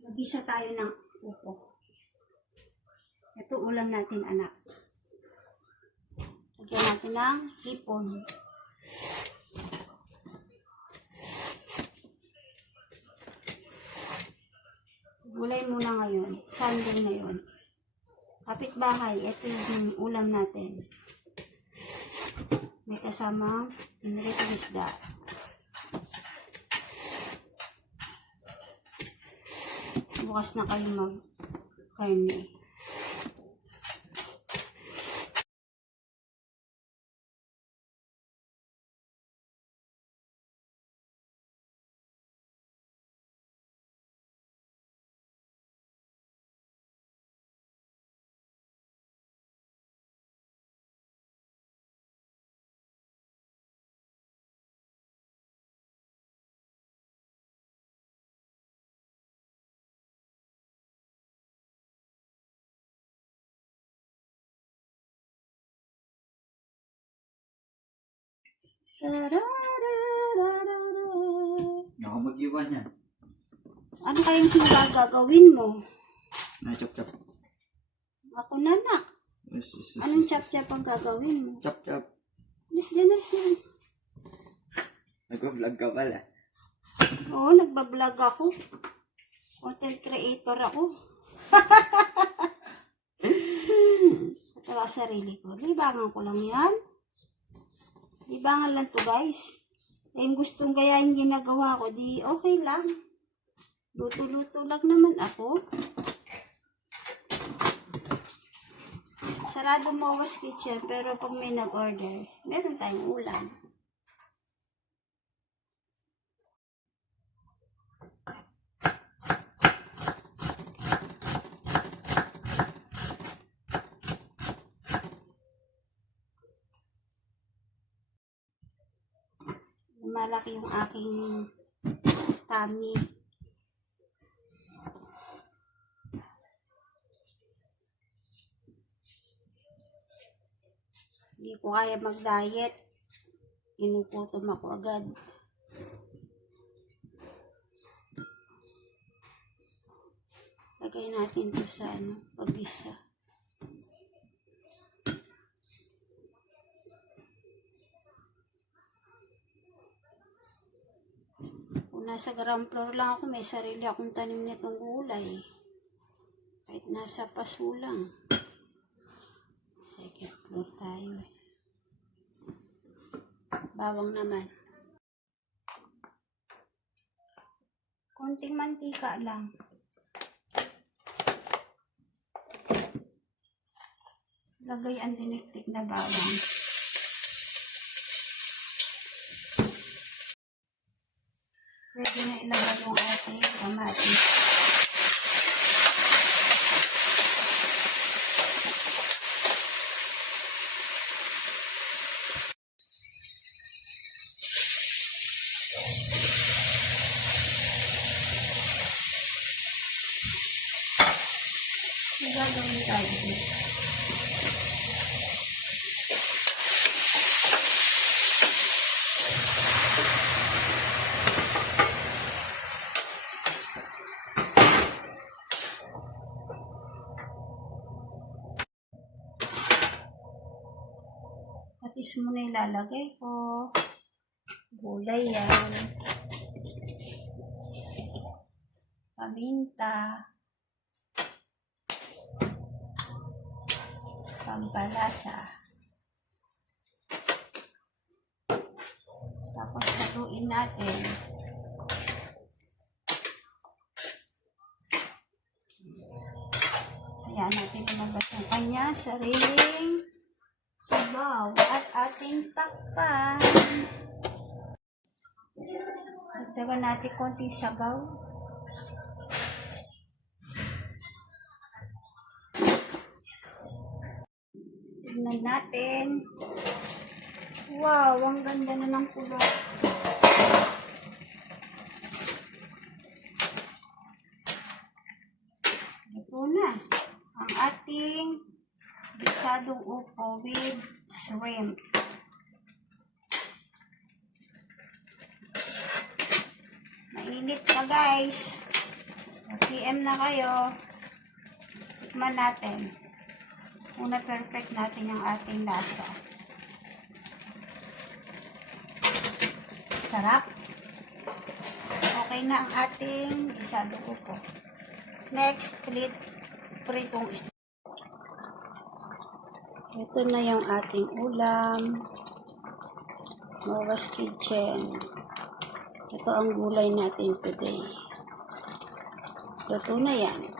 Mag-isa tayo ng upo. Ito ulam natin, anak. Lagyan natin ng hipon. Gulay muna ngayon. Sunday ngayon. Kapitbahay, ito yung ulam natin. May kasamang pinritong isda. Bukas na kayo mag-karne. Ako mag-iwan yan. Ano kayong gagawin mo? Chop-chop. Ako na. Anong chop-chop ang gagawin mo? Chop-chop. Yan. Nag-vlog ka pala. Oo, nagbablog ako. Content creator ako. Katawa sarili ko. Libangan ko lang yan. Libangan lang to, guys. Yung gustong gayahin ginagawa ko, di okay lang. Luto-luto lang naman ako. Sarado Mowa's Kitchen, pero pag may nag-order, meron tayong ulam. Malaki yung aking tummy. Hindi ko kaya mag-diet. Inuputom ako agad. Lagay natin ito sa pag-isa. Kung nasa ground floor lang ako, may sarili akong tanim nitong gulay. Kahit nasa paso lang. Second floor tayo eh. Bawang naman. Konting mantika lang. Lagay ang diniktik na bawang. Pwede na ilagay yung ating kamatis. Gagawin tayo dito. Patis muna ilalagay ko. Gulay yan. Paminta. Pampalasa. Tapos haluin natin. Ayan natin lumabas ang kanya sariling sabaw at ating takpan. Dagdagan natin konting sabaw. Tignan natin. Wow, ang ganda na ng kulay. Ito na ang ating bisadong upo with shrimp. Mainit pa, guys. PM na kayo. Tikman natin. Una perfect natin yung ating lasa. Sarap. Okay na ang ating isaduko po. Next, pritong isda. Ito na yung ating ulam. Nova's Kitchen. Ito ang gulay natin today. Luto na yan.